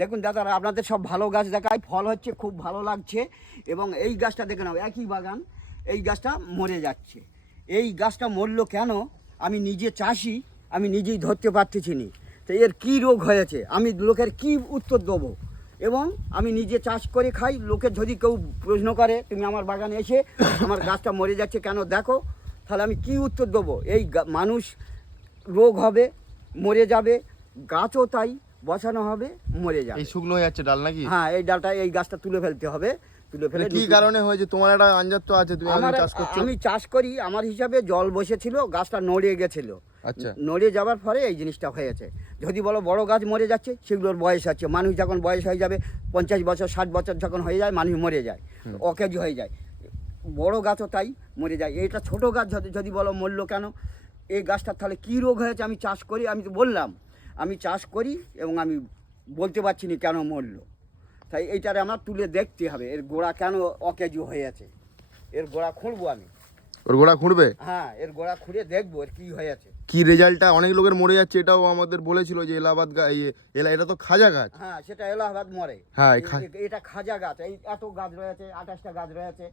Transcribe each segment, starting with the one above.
দেখুন দাদারা, আপনাদের সব ভালো গাছ দেখায়, ফল হচ্ছে, খুব ভালো লাগছে। এবং এই গাছটা দেখে নাও, একই বাগান, এই গাছটা মরে যাচ্ছে। এই গাছটা মরলো কেন? আমি নিজে চাষি, আমি নিজেই ধরতে পারতেছি নি। তো এর কী রোগ হয়েছে, আমি লোকের কি উত্তর দেবো? এবং আমি নিজে চাষ করে খাই, লোকের যদি কেউ প্রশ্ন করে তুমি আমার বাগানে এসে আমার গাছটা মরে যাচ্ছে কেন দেখো, তাহলে আমি কি উত্তর দেবো? এই মানুষ রোগ হবে, মরে যাবে, গাছও তাই, বসানো হবে, মরে যাবে। এই শুকনো হয়ে যাচ্ছে ডাল নাকি? হ্যাঁ, এই ডালটা, এই গাছটা তুলে ফেলতে হবে। তুলে ফেলে কি কারণে হয়েছে? তোমার একটা আঞ্জাত তো আছে, তুমি চাষ করছো। আমি চাষ করি, আমার হিসাবে জল বসেছিল, গাছটা নড়ে গেছিল। আচ্ছা, নড়ে যাওয়ার পরে এই জিনিসটা হয়েছে। যদি বলো বড় গাছ মরে যাচ্ছে, সেগুলোর বয়স আছে। মানুষ যখন বয়স হয়ে যাবে 50 বছর 60 বছর যখন হয়ে যায়, মানুষ মরে যায়, অকেজ হয়ে যায়। বড় গাছও তাই মরে যায়। এটা ছোট গাছ যদি বলো মরলো কেন, এই গাছটার তাহলে কী রোগ হয়েছে? আমি চাষ করি, আমি তো বললাম আমি চাষ করি এবং আমি বলতে পারছি না কেন মরলো। তাই এইটারে আমার তুলে দেখতে হবে, এর গোড়া কেন অকেজু হয়ে আছে। এর গোড়া খুঁড়বো আমি। ওর গোড়া খুঁড়বে? হ্যাঁ, এর গোড়া খুঁড়ে দেখবো এর কী হয়েছে। কি রেজাল্টটা? অনেক লোকের মরে যাচ্ছে, এটাও আমাদের বলেছিল যে এলাহাবাদ এটা তো খাজা গাছ। হ্যাঁ, সেটা এলাহাবাদ মরে। হ্যাঁ, এটা খাজা গাছ। এই এত গাছ রয়েছে, 28টা গাছ রয়েছে,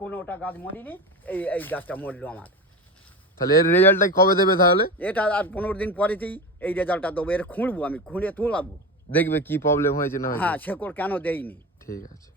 কোনোটা গাছ মরিনি। এই গাছটা মরলো আমার। তাহলে এর রেজাল্টটা কবে দেবে তাহলে? এটা আর 15 দিন পরেতেই এই রেজাল্টটা দেবো। এর খুঁড়বো আমি, খুঁড়ে তোলাবো, দেখবে কি প্রবলেম হয়েছে না হয়েছে। হ্যাঁ, শেকড় কেন দেয়নি। ঠিক আছে।